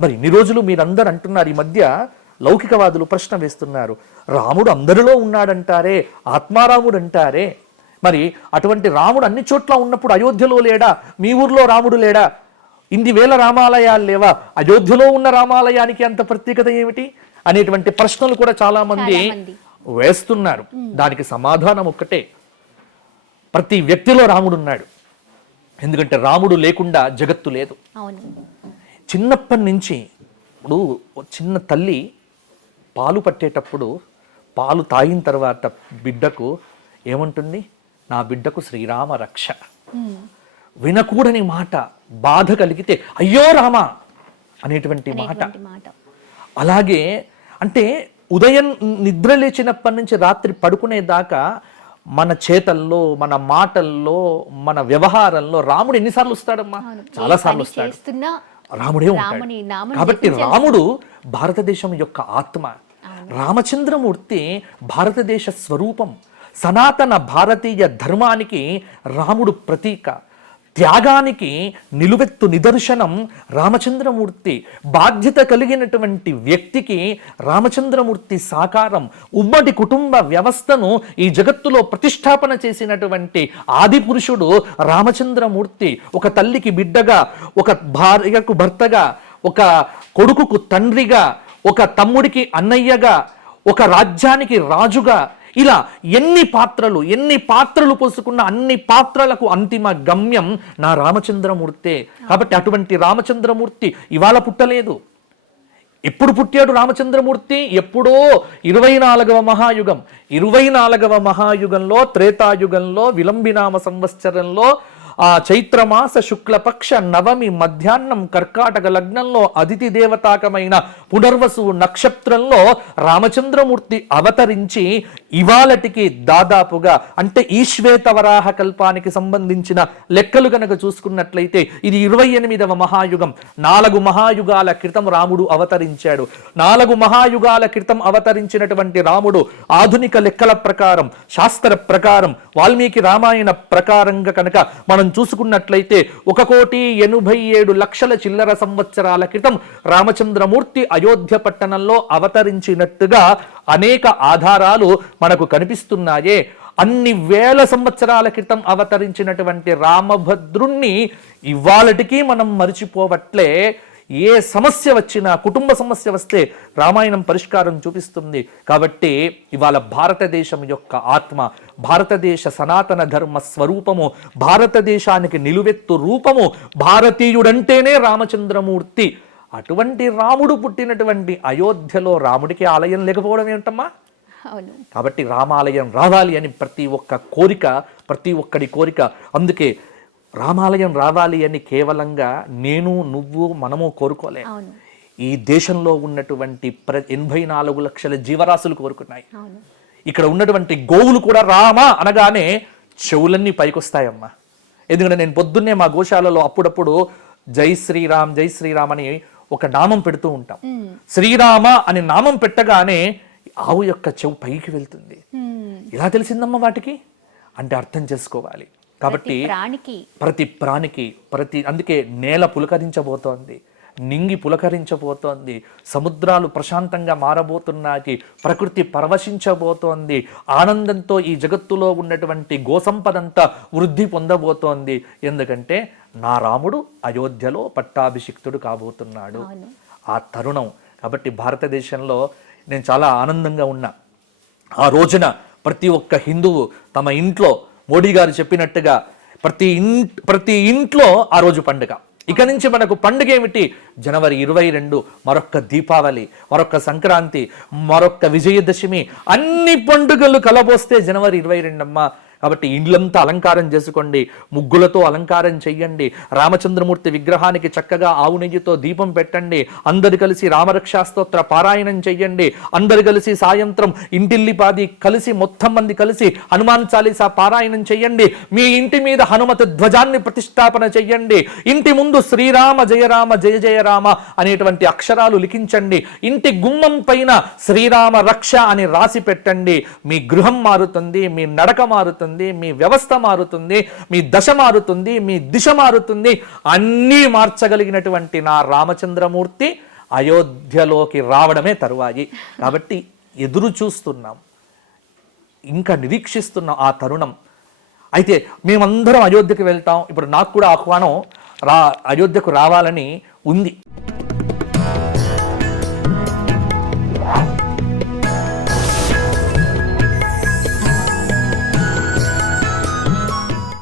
మరి ఇన్ని రోజులు మీరందరూ అంటున్నారు ఈ మధ్య లౌకికవాదులు ప్రశ్న వేస్తున్నారు. రాముడు అందరిలో ఉన్నాడంటారే ఆత్మారాముడు అంటారే మరి అటువంటి రాముడు అన్ని చోట్ల ఉన్నప్పుడు అయోధ్యలో లేడా? మీ ఊర్లో రాముడు లేడా? ఇన్ని వేల రామాలయాలు లేవా? అయోధ్యలో ఉన్న రామాలయానికి అంత ప్రత్యేకత ఏమిటి? అనేటువంటి ప్రశ్నలు కూడా చాలా మంది చాలామంది. వేస్తున్నారు. దానికి సమాధానం ఒక్కటే. ప్రతి వ్యక్తిలో రాముడు ఉన్నాడు ఎందుకంటే రాముడు లేకుండా జగత్తు లేదు. చిన్నప్పటి నుంచి ఇప్పుడు చిన్న తల్లి పాలు పట్టేటప్పుడు పాలు తాగిన తర్వాత బిడ్డకు ఏమంటుంది? నా బిడ్డకు శ్రీరామ రక్ష. వినకూడని మాట బాధ కలిగితే అయ్యో రామ అనేటువంటి మాట. అలాగే అంటే ఉదయం నిద్ర లేచినప్పటి నుంచి రాత్రి పడుకునేదాకా మన చేతల్లో మన మాటల్లో మన వ్యవహారంలో రాముడు ఎన్నిసార్లు వస్తాడమ్మా. చాలా సార్లు వస్తాడు. రాముడే ఉంటాడు. కాబట్టి రాముడు భారతదేశం యొక్క ఆత్మ. రామచంద్రమూర్తి భారతదేశ స్వరూపం. సనాతన భారతీయ ధర్మానికి రాముడు ప్రతీక. త్యాగానికి నిలువెత్తు నిదర్శనం రామచంద్రమూర్తి. బాధ్యత కలిగినటువంటి వ్యక్తికి రామచంద్రమూర్తి సాకారం. ఉమ్మడి కుటుంబ వ్యవస్థను ఈ జగత్తులో ప్రతిష్టాపన చేసినటువంటి ఆది పురుషుడు రామచంద్రమూర్తి. ఒక తల్లికి బిడ్డగా ఒక భార్యకు భర్తగా ఒక కొడుకుకు తండ్రిగా ఒక తమ్ముడికి అన్నయ్యగా ఒక రాజ్యానికి రాజుగా ఇలా ఎన్ని పాత్రలు ఎన్ని పాత్రలు పోసుకున్న అన్ని పాత్రలకు అంతిమ గమ్యం నా రామచంద్రమూర్తే. కాబట్టి అటువంటి రామచంద్రమూర్తి ఇవాళ పుట్టలేదు. ఎప్పుడు పుట్టాడు రామచంద్రమూర్తి? ఎప్పుడో ఇరవై నాలుగవ మహాయుగం. ఇరవై నాలుగవ మహాయుగంలో త్రేతాయుగంలో విలంబినామ సంవత్సరంలో ఆ చైత్రమాస శుక్లపక్ష నవమి మధ్యాహ్నం కర్కాటక లగ్నంలో అతిథి దేవతాకమైన పునర్వసు నక్షత్రంలో రామచంద్రమూర్తి అవతరించి ఇవాళటికి దాదాపుగా అంటే ఈ శ్వేతవరాహ కల్పానికి సంబంధించిన లెక్కలు కనుక చూసుకున్నట్లయితే ఇది ఇరవై ఎనిమిదవ మహాయుగం. నాలుగు మహాయుగాల క్రితం రాముడు అవతరించాడు. నాలుగు మహాయుగాల క్రితం అవతరించినటువంటి రాముడు ఆధునిక లెక్కల ప్రకారం శాస్త్ర ప్రకారం వాల్మీకి రామాయణ ప్రకారంగా కనుక మనం చూసుకున్నట్లయితే ఒక కోటి ఎనభై ఏడు లక్షల చిల్లర సంవత్సరాల క్రితం రామచంద్రమూర్తి అయోధ్య పట్టణంలో అవతరించినట్టుగా అనేక ఆధారాలు మనకు కనిపిస్తున్నాయే. అన్ని వేల సంవత్సరాల క్రితం అవతరించినటువంటి రామభద్రుణ్ణి ఇవాళటికి మనం మరిచిపోవట్లే. ఏ సమస్య వచ్చినా కుటుంబ సమస్య వస్తే రామాయణం పరిష్కారం చూపిస్తుంది. కాబట్టి ఇవాళ భారతదేశం యొక్క ఆత్మ భారతదేశ సనాతన ధర్మ స్వరూపము భారతదేశానికి నిలువెత్తు రూపము భారతీయుడంటేనే రామచంద్రమూర్తి. అటువంటి రాముడు పుట్టినటువంటి అయోధ్యలో రాముడికి ఆలయం లేకపోవడం ఏంటమ్మా అవును. కాబట్టి రామాలయం రావాలి అని ప్రతి ఒక్క కోరిక ప్రతి ఒక్కడి కోరిక. అందుకే రామాలయం రావాలి అని కేవలంగా నేను నువ్వు మనము కోరుకోలే. ఈ దేశంలో ఉన్నటువంటి ప్ర ఎనభై నాలుగు లక్షల జీవరాశులు కోరుకున్నాయి. ఇక్కడ ఉన్నటువంటి గోవులు కూడా రామా అనగానే చెవులన్నీ పైకొస్తాయమ్మా. ఎందుకంటే నేను పొద్దున్నే మా గోశాలలో అప్పుడప్పుడు జై శ్రీరామ్ జై శ్రీరామ్ అని ఒక నామం పెడుతూ ఉంటాం. శ్రీరామ అని నామం పెట్టగానే ఆవు యొక్క చెవు పైకి వెళ్తుంది. ఇలా తెలిసిందమ్మా వాటికి? అంటే అర్థం చేసుకోవాలి. కాబట్టి ప్రతి ప్రాణికి. ప్రతి ప్రాణికి ప్రతి అందుకే నేల పులకరించబోతోంది. నింగి పులకరించబోతోంది. సముద్రాలు ప్రశాంతంగా మారబోతున్నాయి. ప్రకృతి పరవశించబోతోంది. ఆనందంతో ఈ జగత్తులో ఉన్నటువంటి గోసంపదంతా వృద్ధి పొందబోతోంది. ఎందుకంటే నా రాముడు అయోధ్యలో పట్టాభిషిక్తుడు కాబోతున్నాడు. ఆ తరుణం. కాబట్టి భారతదేశంలో నేను చాలా ఆనందంగా ఉన్నా. ఆ రోజున ప్రతి ఒక్క హిందువు తమ ఇంట్లో మోడీ గారు చెప్పినట్టుగా ప్రతి ఇన్ ప్రతి ఇంట్లో ఆ రోజు పండుగ. ఇక నుంచి మనకు పండుగ ఏమిటి జనవరి ఇరవై రెండు మరొక్క దీపావళి మరొక్క సంక్రాంతి మరొక్క విజయదశమి అన్ని పండుగలు కలబోస్తే జనవరి ఇరవై రెండమ్మ. కాబట్టి ఇండ్లంతా అలంకారం చేసుకోండి ముగ్గులతో అలంకారం చెయ్యండి రామచంద్రమూర్తి విగ్రహానికి చక్కగా ఆవు నెయ్యితో దీపం పెట్టండి అందరు కలిసి రామరక్షాస్తోత్ర పారాయణం చెయ్యండి అందరు కలిసి సాయంత్రం ఇంటిల్లిపాది కలిసి మొత్తం మంది కలిసి హనుమాన్ చాలీసా పారాయణం చెయ్యండి మీ ఇంటి మీద హనుమతి ధ్వజాన్ని ప్రతిష్టాపన చెయ్యండి ఇంటి ముందు శ్రీరామ జయరామ జయ జయరామ అనేటువంటి అక్షరాలు లిఖించండి ఇంటి గుమ్మం పైన శ్రీరామ రక్ష అని రాసి పెట్టండి మీ గృహం మారుతుంది మీ నడక మారుతుంది. మారుతుంది మీ వ్యవస్థ మారుతుంది మీ దశ మారుతుంది మీ దిశ మారుతుంది. అన్నీ మార్చగలిగినటువంటి నా రామచంద్రమూర్తి అయోధ్యలోకి రావడమే తరువాయి. కాబట్టి ఎదురు చూస్తున్నాం ఇంకా నిరీక్షిస్తున్నాం ఆ తరుణం. అయితే మేమందరం అయోధ్యకు వెళ్తాం. ఇప్పుడు నాకు కూడా ఆహ్వానం రా అయోధ్యకు రావాలని ఉంది.